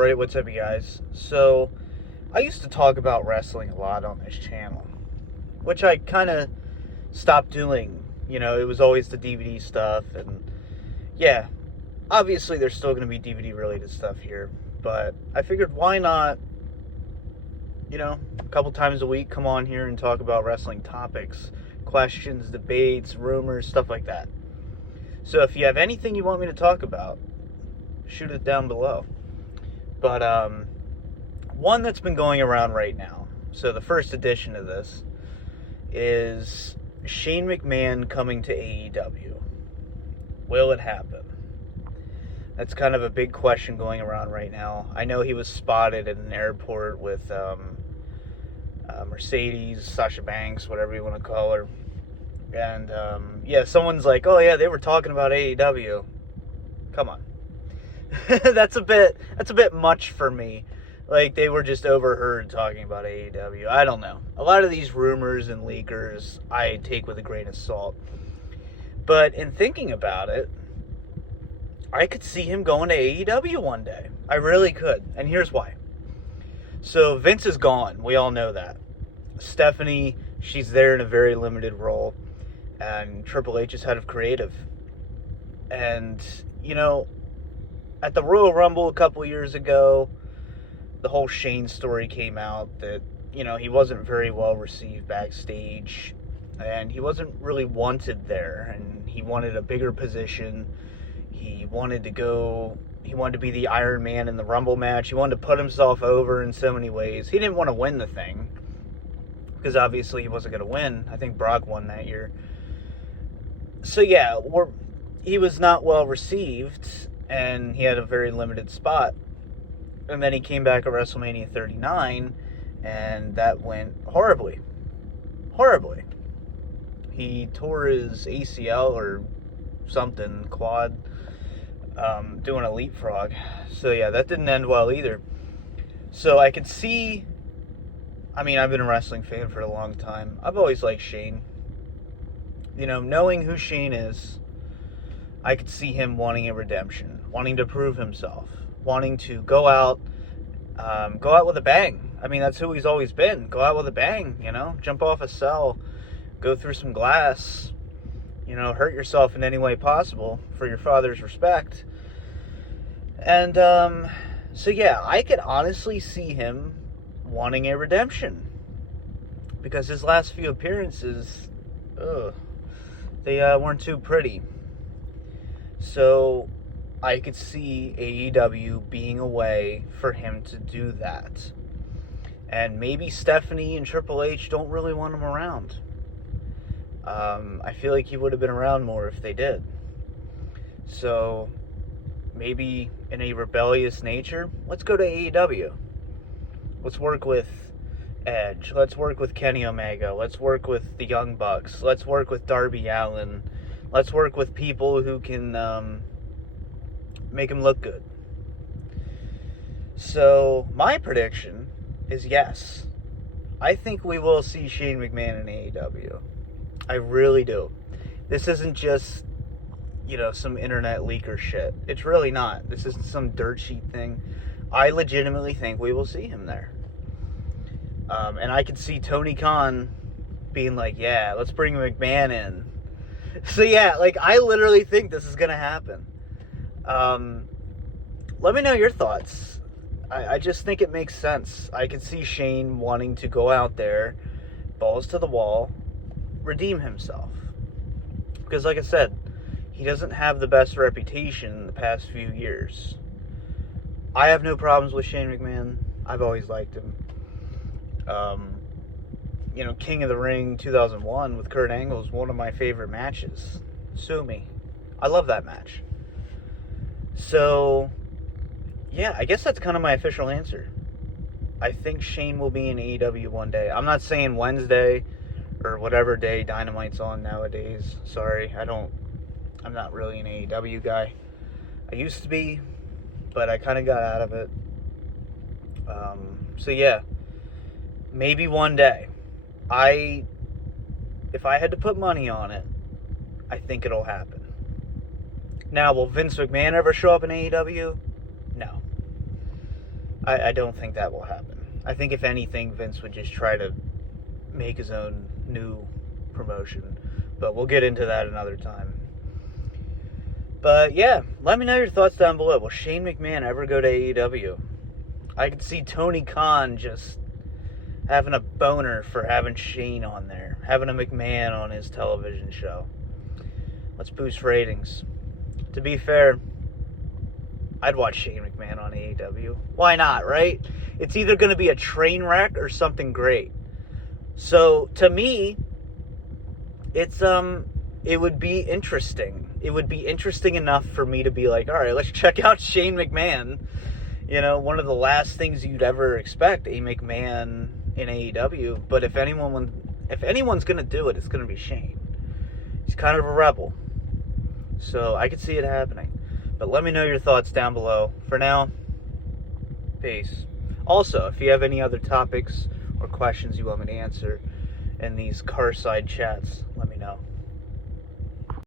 Alright, what's up, you guys? So, I used to talk about wrestling a lot on this channel, which I kind of stopped doing. It was always the DVD stuff, and yeah, obviously there's still going to be DVD related stuff here, but I figured why not, a couple times a week come on here and talk about wrestling topics, questions, debates, rumors, stuff like that. So if you have anything you want me to talk about, shoot it down below. But one that's been going around right now, so the first edition of this, is Shane McMahon coming to AEW. Will it happen? That's kind of a big question going around right now. I know he was spotted at an airport with Mercedes, Sasha Banks, whatever you want to call her. And someone's like, oh yeah, they were talking about AEW. Come on. That's a bit much for me. Like, they were just overheard talking about AEW. I don't know. A lot of these rumors and leakers I take with a grain of salt. But in thinking about it, I could see him going to AEW one day. I really could. And here's why. So Vince is gone. We all know that. Stephanie, she's there in a very limited role. And Triple H is head of creative. And, at the Royal Rumble a couple years ago, the whole Shane story came out that, he wasn't very well received backstage, and he wasn't really wanted there, and he wanted a bigger position. He wanted to be the Iron Man in the Rumble match. He wanted to put himself over in so many ways. He didn't want to win the thing, because obviously he wasn't going to win. I think Brock won that year. So yeah, he was not well received, and he had a very limited spot. And then he came back at WrestleMania 39, and that went horribly. Horribly. He tore his ACL or something, quad, doing a leapfrog. So yeah, that didn't end well either. So I could see, I've been a wrestling fan for a long time. I've always liked Shane. Knowing who Shane is, I could see him wanting a redemption, wanting to prove himself, wanting to go out with a bang. That's who he's always been. Go out with a bang, jump off a cell, go through some glass, hurt yourself in any way possible for your father's respect. And, so yeah, I could honestly see him wanting a redemption, because his last few appearances, they weren't too pretty. So I could see AEW being a way for him to do that. And maybe Stephanie and Triple H don't really want him around. I feel like he would have been around more if they did. So maybe in a rebellious nature, let's go to AEW. Let's work with Edge. Let's work with Kenny Omega. Let's work with the Young Bucks. Let's work with Darby Allin. Let's work with people who can make him look good. So my prediction is yes. I think we will see Shane McMahon in AEW. I really do. This isn't just, some internet leaker shit. It's really not. This isn't some dirt sheet thing. I legitimately think we will see him there. And I could see Tony Khan being like, yeah, let's bring McMahon in. So yeah, I literally think this is going to happen. Let me know your thoughts. I just think it makes sense. I could see Shane wanting to go out there, balls to the wall, redeem himself. Because like I said, he doesn't have the best reputation in the past few years. I have no problems with Shane McMahon. I've always liked him. King of the Ring 2001 with Kurt Angle is one of my favorite matches. Sue me. I love that match. So, yeah, I guess that's kind of my official answer. I think Shane will be in AEW one day. I'm not saying Wednesday or whatever day Dynamite's on nowadays. Sorry, I'm not really an AEW guy. I used to be, but I kind of got out of it. So yeah, maybe one day. If I had to put money on it, I think it'll happen. Now, will Vince McMahon ever show up in AEW? No. I don't think that will happen. I think if anything, Vince would just try to make his own new promotion. But we'll get into that another time. But yeah, let me know your thoughts down below. Will Shane McMahon ever go to AEW? I could see Tony Khan just having a boner for having Shane on there. Having a McMahon on his television show. Let's boost ratings. To be fair, I'd watch Shane McMahon on AEW. Why not, right? It's either going to be a train wreck or something great. So, to me, it would be interesting. It would be interesting enough for me to be like, all right, let's check out Shane McMahon. You know, one of the last things you'd ever expect, a McMahon in AEW. But if anyone's going to do it, it's going to be Shane. He's kind of a rebel. So I could see it happening. But let me know your thoughts down below. For now, peace. Also, if you have any other topics or questions you want me to answer in these car side chats, let me know.